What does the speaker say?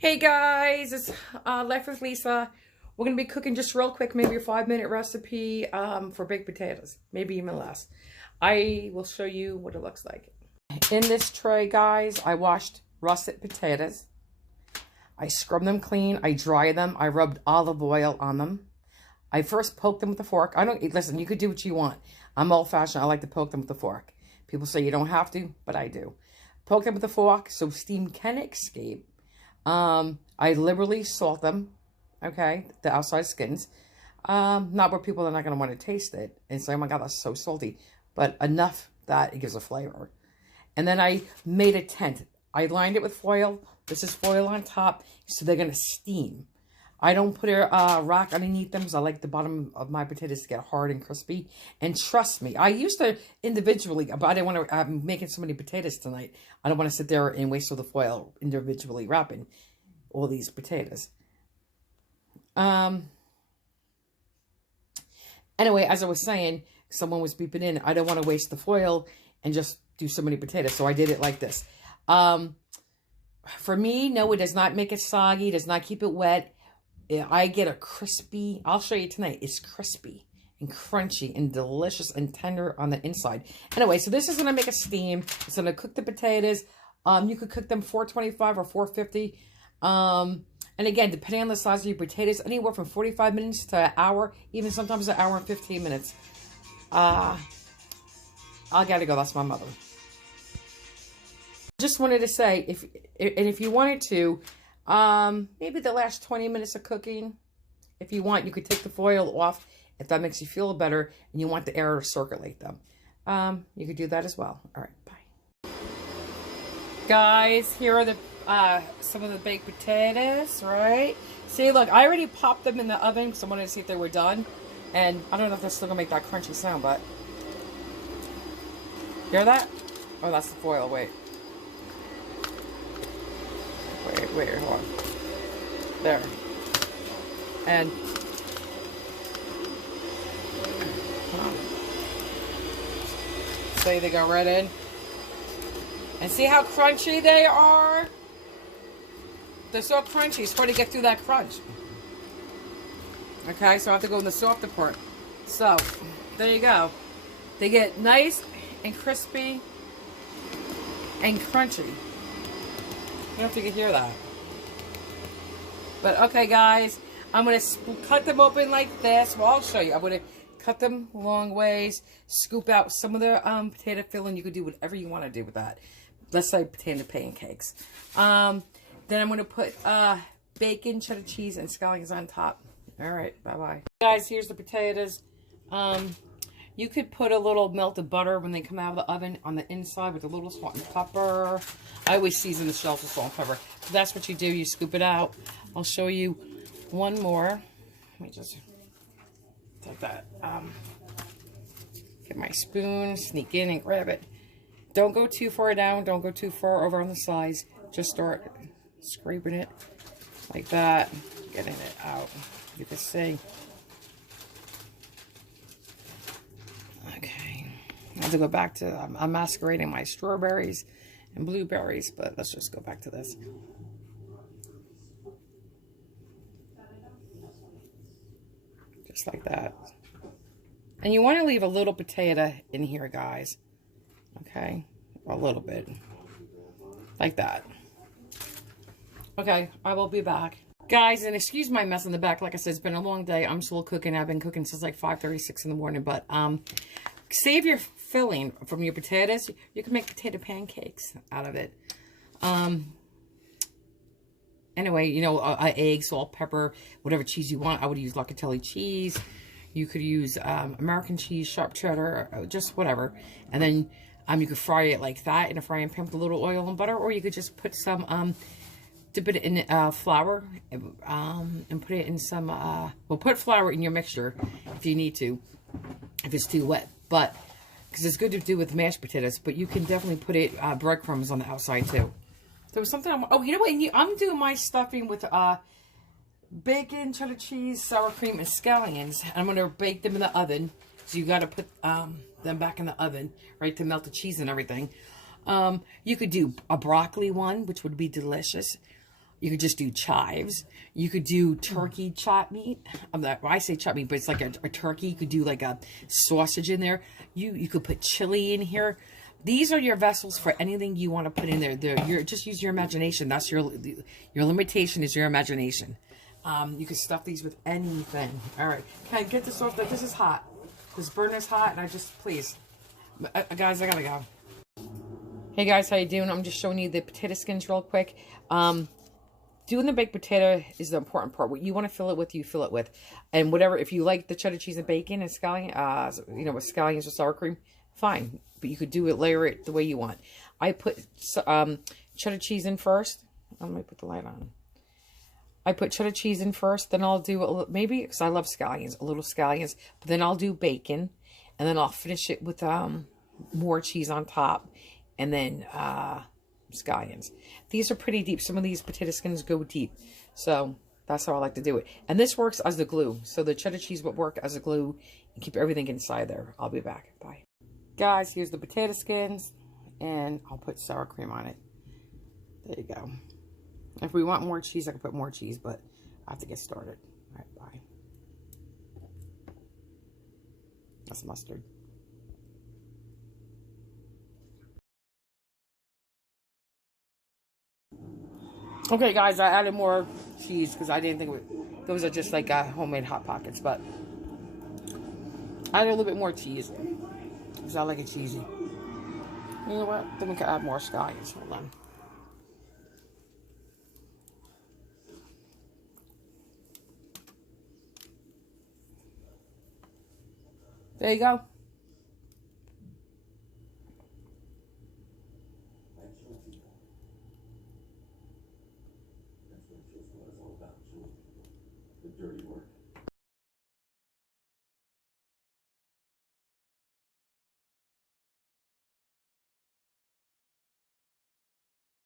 Hey guys, it's Life with Lisa. We're going to be cooking just real quick, maybe a 5-minute recipe for baked potatoes, maybe even less. I will show you what it looks like. In this tray, guys, I washed russet potatoes. I scrubbed them clean. I dried them. I rubbed olive oil on them. I first poked them with a fork. Listen, you could do what you want. I'm old-fashioned. I like to poke them with a fork. People say you don't have to, but I do. Poke them with a fork so steam can escape. I liberally salt them, okay, the outside skins. Not where people are not going to want to taste it and say, oh my God, that's so salty. But enough that it gives a flavor. And then I made a tent. I lined it with foil. This is foil on top, so they're going to steam. I don't put a rock underneath them because I like the bottom of my potatoes to get hard and crispy. And trust me, I used to individually, but I didn't want to, I'm making so many potatoes tonight. I don't want to sit there and waste all the foil individually wrapping all these potatoes. Anyway, as I was saying, someone was beeping in. I don't want to waste the foil and just do so many potatoes. So I did it like this. For me, no, it does not make it soggy. Does not keep it wet. I get a crispy, I'll show you tonight, it's crispy and crunchy and delicious and tender on the inside. Anyway, so this is going to make a steam. It's going to cook the potatoes. You could cook them 425 or 450. And again, depending on the size of your potatoes, anywhere from 45 minutes to an hour, even sometimes an hour and 15 minutes. I gotta go, that's my mother. Just wanted to say, if you wanted to, maybe the last 20 minutes of cooking, if you want, you could take the foil off if that makes you feel better and you want the air to circulate them. You could do that as well. All right, bye. Guys, here are the some of the baked potatoes, right? See, look, I already popped them in the oven because I wanted to see if they were done. And I don't know if they're still going to make that crunchy sound, but... Hear that? Oh, that's the foil, wait. Wait, hold on. There. And so they go right in. And see how crunchy they are? They're so crunchy. It's hard to get through that crunch. Okay, so I have to go in the softer part. So, there you go. They get nice and crispy and crunchy. I don't know if you can hear that. But okay, guys, I'm going to cut them open like this. Well, I'll show you. I'm going to cut them long ways, scoop out some of the potato filling. You could do whatever you want to do with that. Let's say potato pancakes. Then I'm going to put bacon, cheddar cheese, and scallions on top. All right, bye-bye. Guys, here's the potatoes. You could put a little melted butter when they come out of the oven on the inside with a little salt and pepper. I always season the shells with salt and pepper. So that's what you do. You scoop it out. I'll show you one more. Let me just take that. Get my spoon, sneak in and grab it. Don't go too far down. Don't go too far over on the sides. Just start scraping it like that. Getting it out. You can see. Okay. I have to go back to, I'm masquerading my strawberries and blueberries, but let's just go back to this. Just like that. And you want to leave a little potato in here, guys. Okay? A little bit. Like that. Okay, I will be back. Guys, and excuse my mess in the back. Like I said, it's been a long day. I'm still cooking. I've been cooking since like 5:36 in the morning. But save your filling from your potatoes. You can make potato pancakes out of it. Anyway, you know, egg, salt, pepper, whatever cheese you want. I would use locatelli cheese. You could use American cheese, sharp cheddar, just whatever. And then you could fry it like that in a frying pan with a little oil and butter. Or you could just put some... dip it in flour and put it in some, well, put flour in your mixture if you need to, if it's too wet. But, because it's good to do with mashed potatoes, but you can definitely put it, breadcrumbs on the outside too. There was something, oh, you know what, I'm doing my stuffing with bacon, cheddar cheese, sour cream, and scallions. And I'm going to bake them in the oven. So you got to put them back in the oven, right, to melt the cheese and everything. You could do a broccoli one, which would be delicious. You could just do chives. You could do turkey chop meat. I say chop meat, but it's like a turkey. You could do like a sausage in there. You could put chili in here. These are your vessels for anything you want to put in there. Just use your imagination. That's your limitation is your imagination. You can stuff these with anything. All right. Can I get this off? This is hot. This burner's hot, and please. Guys, I gotta go. Hey guys, how you doing? I'm just showing you the potato skins real quick. Doing the baked potato is the important part. What you want to fill it with, you fill it with. And whatever, if you like the cheddar cheese and bacon and scallion, with scallions or sour cream, fine. But you could do it, layer it the way you want. I put cheddar cheese in first. Let me put the light on. I put cheddar cheese in first, then I'll do, maybe, because I love scallions, a little scallions. But then I'll do bacon, and then I'll finish it with more cheese on top. And then scallions. These are pretty deep. Some of these potato skins go deep. So that's how I like to do it. And this works as the glue. So the cheddar cheese would work as a glue and keep everything inside there. I'll be back. Bye. Guys, here's the potato skins. And I'll put sour cream on it. There you go. If we want more cheese, I can put more cheese, but I have to get started. All right, bye. That's mustard. Okay, guys, I added more cheese because I didn't think those are just like homemade Hot Pockets, but I added a little bit more cheese because I like it cheesy. You know what? Then we can add more scallions. Hold on. There you go.